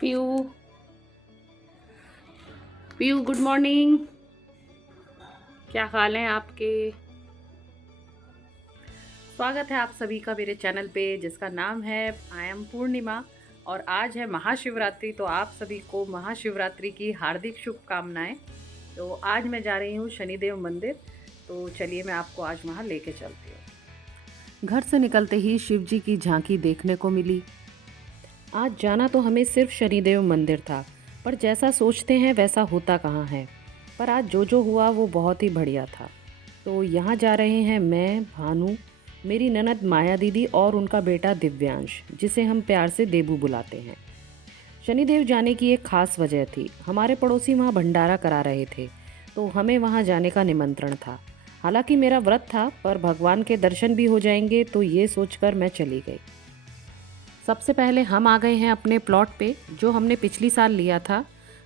PU PU good morning. क्या हाल हैं आपके? स्वागत है आप सभी का मेरे चैनल पे जिसका नाम है आई एम पूर्णिमा। और आज है महाशिवरात्रि, तो आप सभी को महाशिवरात्रि की हार्दिक शुभकामनाएं। तो आज मैं जा रही हूँ शनिदेव मंदिर, तो चलिए मैं आपको आज वहाँ लेके चलती हूँ। घर से निकलते ही शिव जी की झांकी देखने को मिली। आज जाना तो हमें सिर्फ शनिदेव मंदिर था, पर जैसा सोचते हैं वैसा होता कहाँ है। पर आज जो हुआ वो बहुत ही बढ़िया था। तो यहाँ जा रहे हैं मैं, भानु, मेरी ननद माया दीदी और उनका बेटा दिव्यांश, जिसे हम प्यार से देबू बुलाते हैं। शनिदेव जाने की एक खास वजह थी। हमारे पड़ोसी वहाँ भंडारा करा रहे थे, तो हमें वहाँ जाने का निमंत्रण था। हालांकि मेरा व्रत था, पर भगवान के दर्शन भी हो जाएंगे तो ये सोचकर मैं चली गई। सबसे पहले हम आ गए हैं अपने प्लॉट पे, जो हमने पिछली साल लिया था।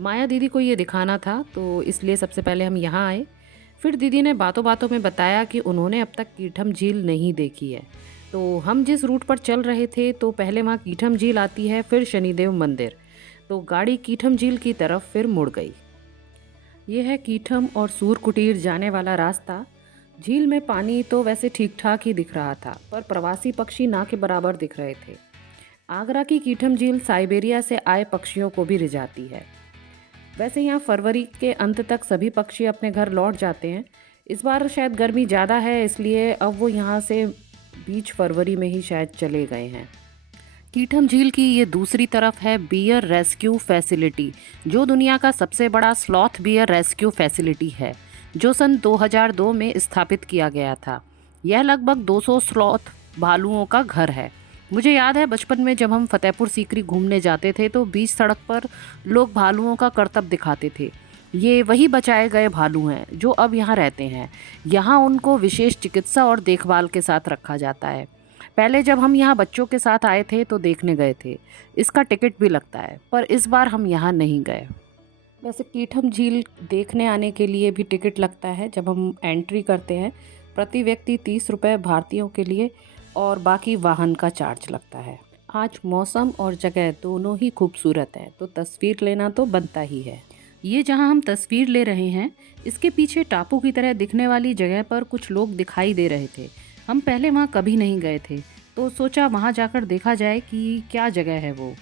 माया दीदी को ये दिखाना था, तो इसलिए सबसे पहले हम यहाँ आए। फिर दीदी ने बातों बातों में बताया कि उन्होंने अब तक कीठम झील नहीं देखी है। तो हम जिस रूट पर चल रहे थे, तो पहले वहाँ कीठम झील आती है, फिर शनिदेव मंदिर। तो गाड़ी कीठम झील की तरफ फिर मुड़ गई। ये है कीठम और सूर कुटीर जाने वाला रास्ता। झील में पानी तो वैसे ठीक ठाक ही दिख रहा था, पर प्रवासी पक्षी ना के बराबर दिख रहे थे। आगरा की कीठम झील साइबेरिया से आए पक्षियों को भी रिझाती है। वैसे यहाँ फरवरी के अंत तक सभी पक्षी अपने घर लौट जाते हैं। इस बार शायद गर्मी ज़्यादा है, इसलिए अब वो यहाँ से बीच फरवरी में ही शायद चले गए हैं। कीठम झील की ये दूसरी तरफ है बियर रेस्क्यू फैसिलिटी, जो दुनिया का सबसे बड़ा स्लॉथ बियर रेस्क्यू फैसिलिटी है, जो सन 2002 में स्थापित किया गया था। यह लगभग 200 स्लॉथ भालुओं का घर है। मुझे याद है बचपन में जब हम फतेहपुर सीकरी घूमने जाते थे, तो बीच सड़क पर लोग भालुओं का करतब दिखाते थे। ये वही बचाए गए भालू हैं जो अब यहाँ रहते हैं। यहाँ उनको विशेष चिकित्सा और देखभाल के साथ रखा जाता है। पहले जब हम यहाँ बच्चों के साथ आए थे तो देखने गए थे। इसका टिकट भी लगता है, पर इस बार हम यहाँ नहीं गए। वैसे कीठम झील देखने आने के लिए भी टिकट लगता है जब हम एंट्री करते हैं। प्रति व्यक्ति 30 रुपये भारतीयों के लिए, और बाकी वाहन का चार्ज लगता है। आज मौसम और जगह दोनों ही खूबसूरत है, तो तस्वीर लेना तो बनता ही है। ये जहाँ हम तस्वीर ले रहे हैं, इसके पीछे टापू की तरह दिखने वाली जगह पर कुछ लोग दिखाई दे रहे थे। हम पहले वहाँ कभी नहीं गए थे, तो सोचा वहाँ जाकर देखा जाए कि क्या जगह है वो।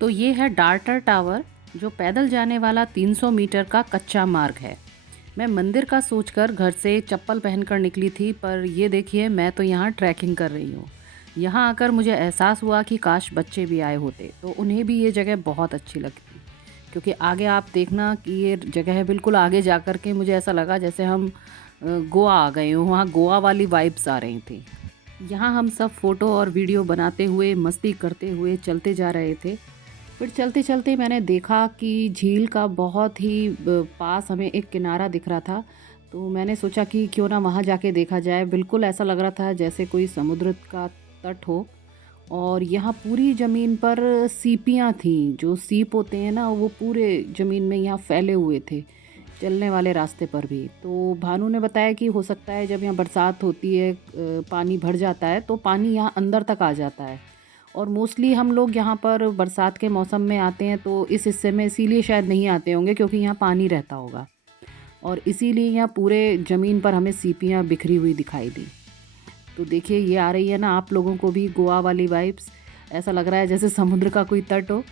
तो ये है डार्टर टावर, जो पैदल जाने वाला 300 मीटर का कच्चा मार्ग है। मैं मंदिर का सोचकर घर से चप्पल पहनकर निकली थी, पर ये देखिए मैं तो यहाँ ट्रैकिंग कर रही हूँ। यहाँ आकर मुझे एहसास हुआ कि काश बच्चे भी आए होते तो उन्हें भी ये जगह बहुत अच्छी लगती। क्योंकि आगे आप देखना कि ये जगह है, बिल्कुल आगे जा कर के मुझे ऐसा लगा जैसे हम गोवा आ गए हों। वहाँ गोवा वाली वाइब्स आ रही थी। यहाँ हम सब फ़ोटो और वीडियो बनाते हुए, मस्ती करते हुए चलते जा रहे थे। फिर चलते चलते मैंने देखा कि झील का बहुत ही पास हमें एक किनारा दिख रहा था। तो मैंने सोचा कि क्यों ना वहाँ जाके देखा जाए। बिल्कुल ऐसा लग रहा था जैसे कोई समुद्र का तट हो। और यहाँ पूरी ज़मीन पर सीपियाँ थीं। जो सीप होते हैं ना, वो पूरे ज़मीन में यहाँ फैले हुए थे, चलने वाले रास्ते पर भी। तो भानु ने बताया कि हो सकता है जब यहाँ बरसात होती है, पानी भर जाता है, तो पानी यहाँ अंदर तक आ जाता है। और मोस्टली हम लोग यहाँ पर बरसात के मौसम में आते हैं, तो इस हिस्से में इसीलिए शायद नहीं आते होंगे क्योंकि यहाँ पानी रहता होगा। और इसीलिए यहाँ पूरे ज़मीन पर हमें सीपियाँ बिखरी हुई दिखाई दी। तो देखिए ये आ रही है ना आप लोगों को भी गोवा वाली वाइब्स। ऐसा लग रहा है जैसे समुद्र का कोई तट हो,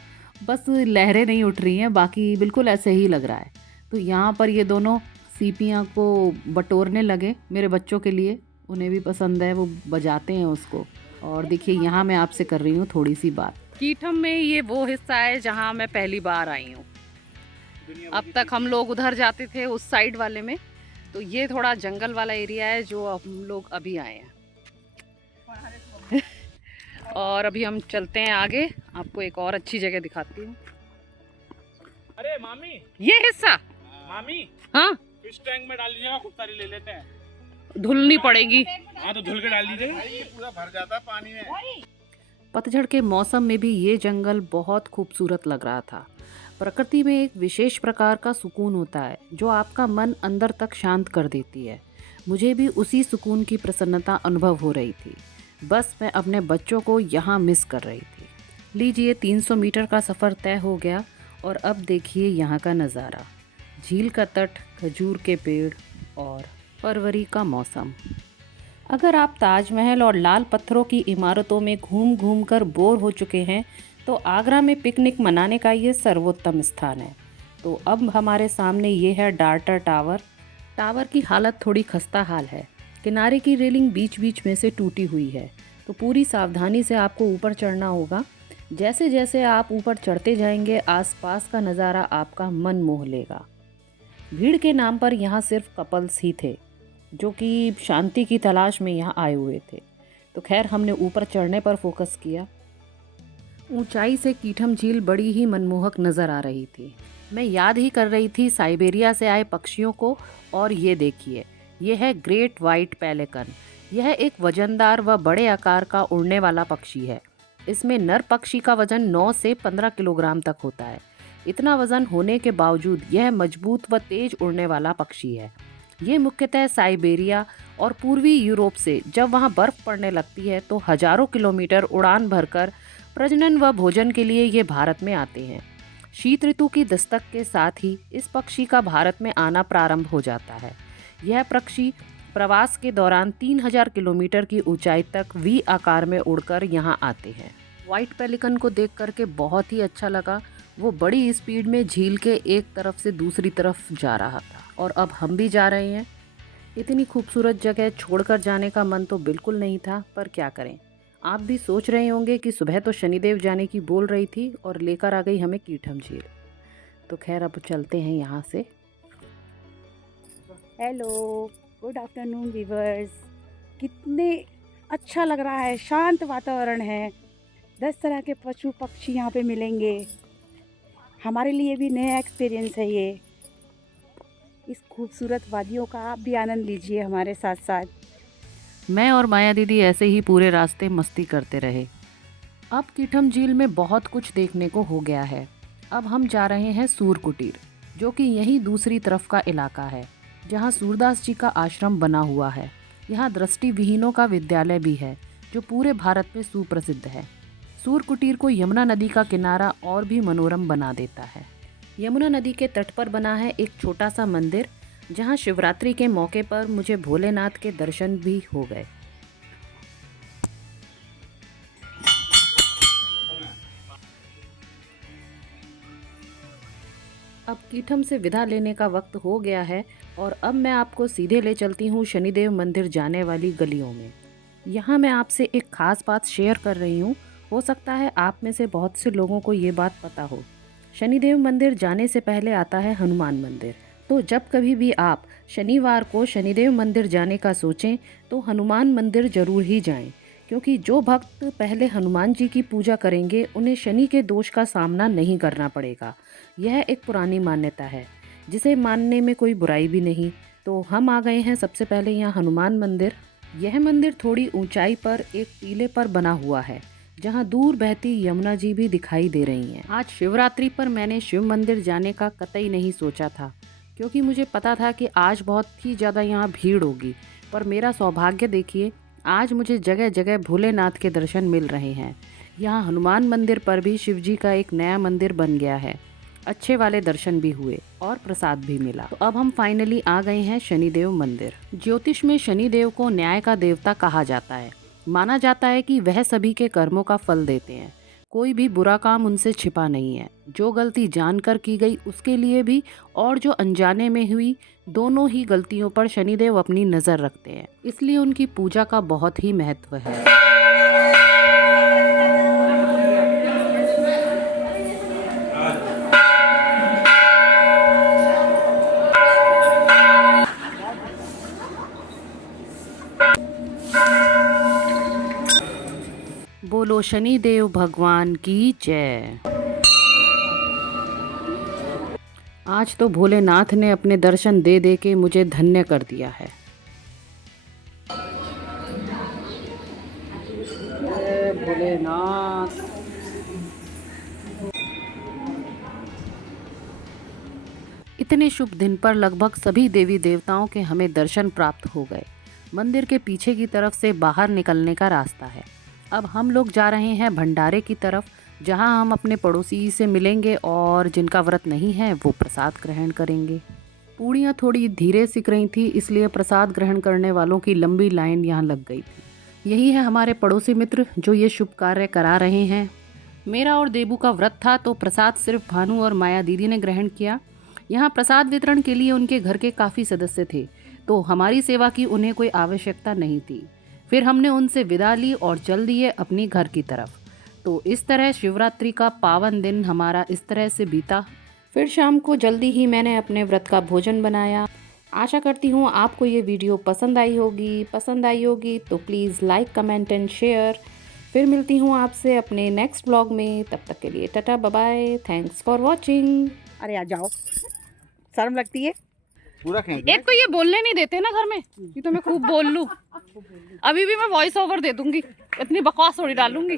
बस लहरें नहीं उठ रही हैं, बाकी बिल्कुल ऐसे ही लग रहा है। तो यहाँ पर ये दोनों सीपियाँ को बटोरने लगे मेरे बच्चों के लिए। उन्हें भी पसंद है, वो बजाते हैं उसको। और देखिए यहाँ मैं आपसे कर रही हूँ थोड़ी सी बात। कीठम में ये वो हिस्सा है जहाँ मैं पहली बार आई हूँ। अब तक हम लोग उधर जाते थे उस साइड वाले में, तो ये थोड़ा जंगल वाला एरिया है जो हम लोग अभी आए हैं। और अभी हम चलते हैं आगे, आपको एक और अच्छी जगह दिखाती हूँ। अरे मामी, ये हिस्सा मामी, हाँ फिश टैंक में डाल दीजिएगा, खूब सारी ले लेते हैं। धुलनी पड़ेगी। हाँ तो धुल के डाल दीजिएगा, पूरा भर जाता है पानी में। पतझड़ के मौसम में भी ये जंगल बहुत खूबसूरत लग रहा था। प्रकृति में एक विशेष प्रकार का सुकून होता है जो आपका मन अंदर तक शांत कर देती है। मुझे भी उसी सुकून की प्रसन्नता अनुभव हो रही थी। बस मैं अपने बच्चों को यहाँ मिस कर रही थी। लीजिए 300 मीटर का सफ़र तय हो गया और अब देखिए यहाँ का नज़ारा, झील का तट, खजूर के पेड़ और फरवरी का मौसम। अगर आप ताजमहल और लाल पत्थरों की इमारतों में घूम घूम कर बोर हो चुके हैं तो आगरा में पिकनिक मनाने का ये सर्वोत्तम स्थान है। तो अब हमारे सामने ये है डार्टर टावर। टावर की हालत थोड़ी खस्ता हाल है, किनारे की रेलिंग बीच बीच में से टूटी हुई है, तो पूरी सावधानी से आपको ऊपर चढ़ना होगा। जैसे जैसे आप ऊपर चढ़ते जाएंगे आसपास का नज़ारा आपका मन मोह लेगा। भीड़ के नाम पर यहाँ सिर्फ कपल्स ही थे जो कि शांति की तलाश में यहाँ आए हुए थे। तो खैर हमने ऊपर चढ़ने पर फोकस किया। ऊंचाई से कीठम झील बड़ी ही मनमोहक नज़र आ रही थी। मैं याद ही कर रही थी साइबेरिया से आए पक्षियों को, और ये देखिए, यह है ग्रेट वाइट पेलिकन। यह एक वजनदार व बड़े आकार का उड़ने वाला पक्षी है। इसमें नर पक्षी का वजन 9 से 15 किलोग्राम तक होता है। इतना वजन होने के बावजूद यह मजबूत व तेज उड़ने वाला पक्षी है। ये मुख्यतः साइबेरिया और पूर्वी यूरोप से जब वहाँ बर्फ़ पड़ने लगती है तो हजारों किलोमीटर उड़ान भरकर प्रजनन व भोजन के लिए ये भारत में आते हैं। शीत ऋतु की दस्तक के साथ ही इस पक्षी का भारत में आना प्रारंभ हो जाता है। यह पक्षी प्रवास के दौरान 3000 किलोमीटर की ऊंचाई तक वी आकार में उड़कर यहाँ आते हैं। वाइट पेलिकन को देख करके बहुत ही अच्छा लगा। वो बड़ी स्पीड में झील के एक तरफ से दूसरी तरफ जा रहा था और अब हम भी जा रहे हैं। इतनी खूबसूरत जगह छोड़कर जाने का मन तो बिल्कुल नहीं था, पर क्या करें। आप भी सोच रहे होंगे कि सुबह तो शनिदेव जाने की बोल रही थी और लेकर आ गई हमें कीठम झील। तो खैर अब चलते हैं यहाँ से। Hello, good afternoon viewers. कितने अच्छा लग रहा है, शांत वातावरण है। 10 तरह के पशु पक्षी यहाँ पे मिलेंगे। हमारे लिए भी नया एक्सपीरियंस है ये। इस खूबसूरत वादियों का आप भी आनंद लीजिए हमारे साथ साथ। मैं और माया दीदी ऐसे ही पूरे रास्ते मस्ती करते रहे। अब कीठम झील में बहुत कुछ देखने को हो गया है। अब हम जा रहे हैं सूर कुटीर, जो कि यहीं दूसरी तरफ का इलाका है, जहाँ सूरदास जी का आश्रम बना हुआ है। यहाँ दृष्टिविहीनों का विद्यालय भी है, जो पूरे भारत में सुप्रसिद्ध है। सूर कुटीर को यमुना नदी का किनारा और भी मनोरम बना देता है। यमुना नदी के तट पर बना है एक छोटा सा मंदिर, जहाँ शिवरात्रि के मौके पर मुझे भोलेनाथ के दर्शन भी हो गए। अब कीठम से विदा लेने का वक्त हो गया है और अब मैं आपको सीधे ले चलती हूँ शनिदेव मंदिर जाने वाली गलियों में। यहाँ मैं आपसे एक खास बात शेयर कर रही हूँ। हो सकता है आप में से बहुत से लोगों को ये बात पता हो। शनिदेव मंदिर जाने से पहले आता है हनुमान मंदिर। तो जब कभी भी आप शनिवार को शनिदेव मंदिर जाने का सोचें तो हनुमान मंदिर जरूर ही जाएं, क्योंकि जो भक्त पहले हनुमान जी की पूजा करेंगे उन्हें शनि के दोष का सामना नहीं करना पड़ेगा। यह एक पुरानी मान्यता है, जिसे मानने में कोई बुराई भी नहीं। तो हम आ गए हैं सबसे पहले यहाँ हनुमान मंदिर। यह मंदिर थोड़ी ऊंचाई पर एक टीले पर बना हुआ है, जहाँ दूर बहती यमुना जी भी दिखाई दे रही हैं। आज शिवरात्रि पर मैंने शिव मंदिर जाने का कतई नहीं सोचा था, क्योंकि मुझे पता था कि आज बहुत ही ज़्यादा यहाँ भीड़ होगी। पर मेरा सौभाग्य देखिए, आज मुझे जगह जगह भोलेनाथ के दर्शन मिल रहे हैं। यहाँ हनुमान मंदिर पर भी शिव जी का एक नया मंदिर बन गया है। अच्छे वाले दर्शन भी हुए और प्रसाद भी मिला। तो अब हम फाइनली आ गए हैं शनिदेव मंदिर। ज्योतिष में शनिदेव को न्याय का देवता कहा जाता है। माना जाता है कि वह सभी के कर्मों का फल देते हैं। कोई भी बुरा काम उनसे छिपा नहीं है। जो गलती जानकर की गई उसके लिए भी, और जो अनजाने में हुई, दोनों ही गलतियों पर शनिदेव अपनी नज़र रखते हैं। इसलिए उनकी पूजा का बहुत ही महत्व है। बोलो शनिदेव भगवान की जय। आज तो भोलेनाथ ने अपने दर्शन दे दे के मुझे धन्य कर दिया है। जय भोलेनाथ। इतने शुभ दिन पर लगभग सभी देवी देवताओं के हमें दर्शन प्राप्त हो गए। मंदिर के पीछे की तरफ से बाहर निकलने का रास्ता है। अब हम लोग जा रहे हैं भंडारे की तरफ, जहां हम अपने पड़ोसी से मिलेंगे और जिनका व्रत नहीं है वो प्रसाद ग्रहण करेंगे। पूड़ियाँ थोड़ी धीरे सिक रही थी, इसलिए प्रसाद ग्रहण करने वालों की लंबी लाइन यहाँ लग गई थी। यही है हमारे पड़ोसी मित्र जो ये शुभ कार्य करा रहे हैं। मेरा और देबू का व्रत था तो प्रसाद सिर्फ भानु और माया दीदी ने ग्रहण किया। यहाँ प्रसाद वितरण के लिए उनके घर के काफ़ी सदस्य थे, तो हमारी सेवा की उन्हें कोई आवश्यकता नहीं थी। फिर हमने उनसे विदा ली और चल दिए अपनी घर की तरफ। तो इस तरह शिवरात्रि का पावन दिन हमारा इस तरह से बीता। फिर शाम को जल्दी ही मैंने अपने व्रत का भोजन बनाया। आशा करती हूँ आपको ये वीडियो पसंद आई होगी तो please like, comment and share. फिर मिलती हूँ आपसे अपने नेक्स्ट ब्लॉग में। तब तक के लिए tata, bye bye, thanks for watching. अरे आ जाओ, शर्म लगती है। पूरा खींच एक तो ये बोलने नहीं देते ना घर में, ये तो मैं खूब बोल लूँ। अभी भी मैं वॉइस ओवर दे दूंगी, इतनी बकवास थोड़ी डालूंगी।